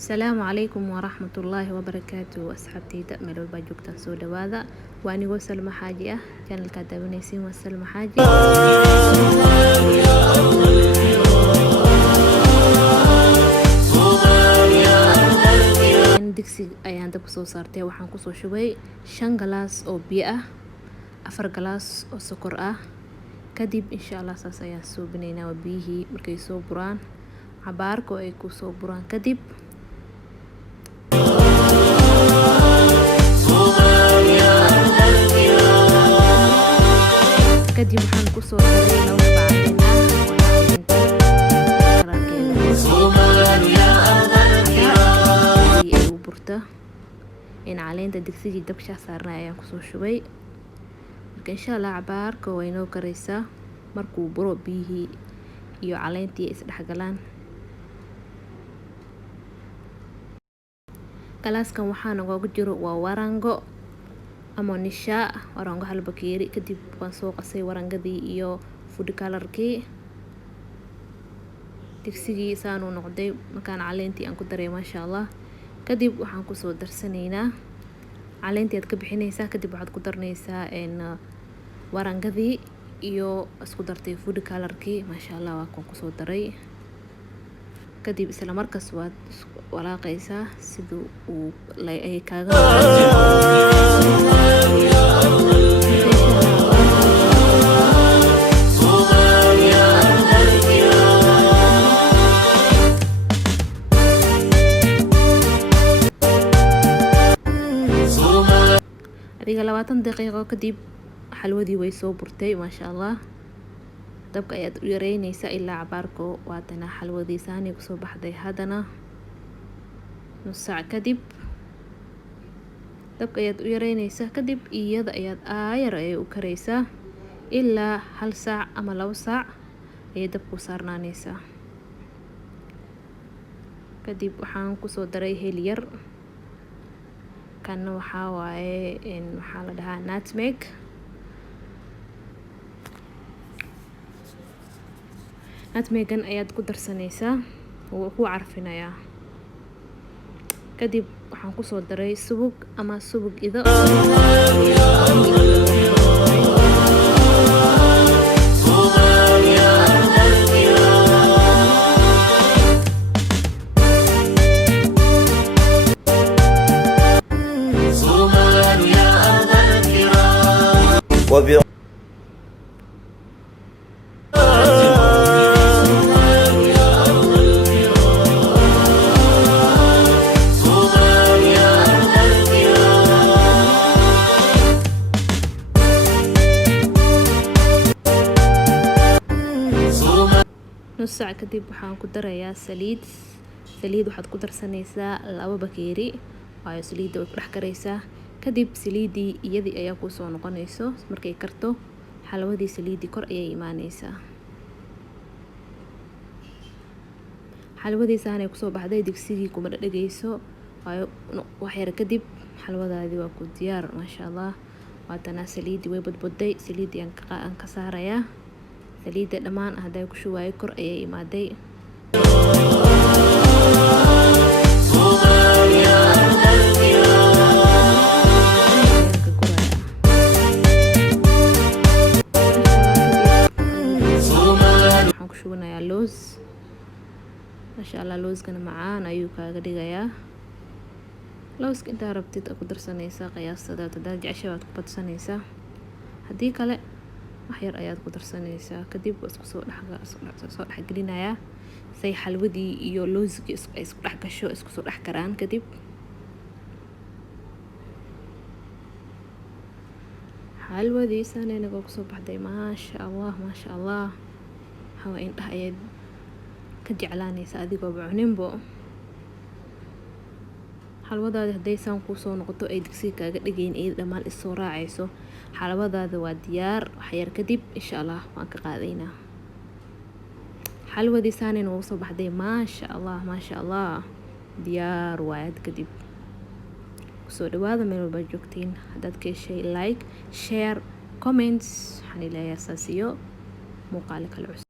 السلام عليكم ورحمة الله وبركاته. أصحابتي مeel walba joogtaan soo dhawaada. waa anigoo Salma Xaaji ah, channelka daawanaysiin waa Salma Xaaji. digsi ayaan dab soo saartay, waxaan ku soo shubay 5 galaas oo biyo ah, 4 galaas oo sokor ah. kadib insha Allah saas ayaan soo binaynaa biyihii markay soo buraan, cabaarko ay ku soo buraan kadib waxaan ku soo daray laba bacrin caleenta digsigii dabka saarnay ayaan ku soo shubay. marka insha Allah cabaarka way noo karaysaa. markuu buro biyihii iyo caleentii is dhexgalaan, galaaskan waxaa noogu jiro waa warango ama nisha, warango hal bakeeri. kadib waan soo qasay warangadii iyo food colorkii. digsigii saan uu noqday markaan caleentii aan ku daray maasha Allah. kadib waxaan ku soo darsanaynaa caleentii aad ka bixinaysaa, kadib waxaad ku darnaysaa warangadii iyo isku dartay food colorkii maasha Allah. waa ku soo daray kadib isla markaas waad walaaqaysaa sidoo uu ay kaaga adiga 20 daqiiqo kadib xalwadii way soo burtay maasha Allah. dabka ayaad u yareynaysaa ilaa cabaarko waatana xalwadii saani ku soo baxday. haddana nus saac kadib dabka ayaad u yareynaysaa, kadib iyada ayaad aayar ay u karaysaa ilaa 1 saac ama 2 saac ay dabku saarnaanaysaa. kadib waxaan ku soo daray heel yar, kan waxaa waaye waxaa la dhahaa nutmeg. nutmegan ayaad ku darsanaysaa, wuu ku carfinayaa. kadib waxaan ku soo daray subag ama subag ido. nus saac kadib waxaan ku darayaa saliid. waxaad ku darsanaysaa 2 bakeeri, waayo saliidda way ku dhex karaysaa. kadib saliiddii iyadii ayaa ku soo noqonayso. markay karto xalwadii saliiddii kor ayay imaanaysaa. xalwadii saanay ku soo baxday, digsigii kuma dhagayso, waayo wax yar kadib xalwadaadii waa ku diyaar maasha Allah. waatana saliiddii way badbaday, saliiddii aan ka saarayaa. saliidda dhammaan hadday ku shubaay kor ayay imaaday. waxaan ku shubanayaa loos maasha Allah. looskana macaan ayuu kaaga dhigayaa. looska intaa rabtid ku darsanaysaa qiyaastada, hadaad jeceshahay waad ku badsanaysaa, haddii kale wax yar ayaad ku darsanaysaa. kadib isku soo dhexgelinayaa say xalwadii iyo looskii isku dhex gasho, isku soo dhex karaan. kadib xalwadii saanayna ku soo baxday maasha Allah maasha Allah. hawa indhaha ayaad ka jeclaanaysaa adigoo cuninbo. xalwadaada hadday saan ku soo noqoto ay digsiga kaaga dhigayn ay dhammaan is soo raacayso, xalwadaada waa diyaar. wax yar kadib insha Allah waan ka qaadaynaa. xalwadii saanayna ugu soo baxday maasha Allah maasha Allah, diyaar waayad. kadib kusoo dhawaada meel walba joogtiin. haddaad ka heshay like, share, comments. waxaan ilaahay asaasiyo muuqaal kale cusub.